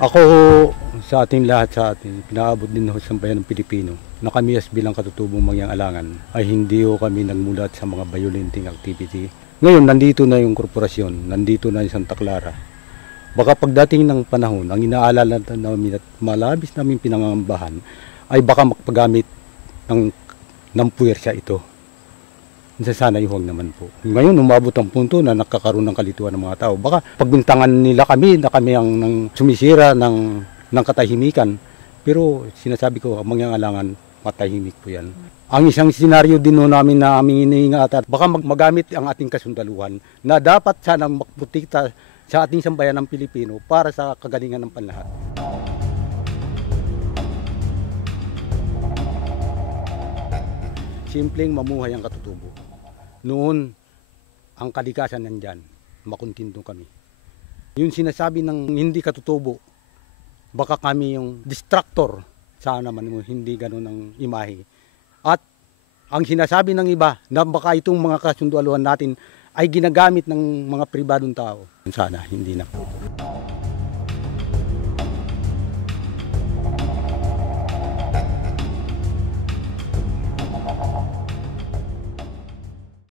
Ako, sa ating lahat sa atin, pinaabot din ho sa bayan ng Pilipino na kami as bilang katutubong Mangyang-Alangan ay hindi ho kami nagmulat sa mga violenting activity. Ngayon, nandito na yung korporasyon, nandito na yung Santa Clara. Baka pagdating ng panahon, ang inaalala namin at malabis namin pinangangambahan ay baka magpagamit ng puwersa ito. Sana huwag naman po. Ngayon, umabot ang punto na nakakaroon ng kalituan ng mga tao. Baka pagbintangan nila kami na kami ang sumisira ng katahimikan. Pero sinasabi ko, Mangyang-Alangan, matahimik po yan. Ang isang senaryo din namin na aming iniingatan, baka magamit ang ating kasundaluhan na dapat sanang magprotekta sa ating sambayan ng Pilipino para sa kagalingan ng panlahat. Simpleng mamuhay ang katutubo. Noon, ang kalikasan nandyan, makuntinto kami. Yung sinasabi ng hindi katutubo, baka kami yung distractor, sana man hindi ganun ang imahe. At ang sinasabi ng iba, na baka itong mga kasundualuhan natin ay ginagamit ng mga pribadong tao. Sana, hindi na po.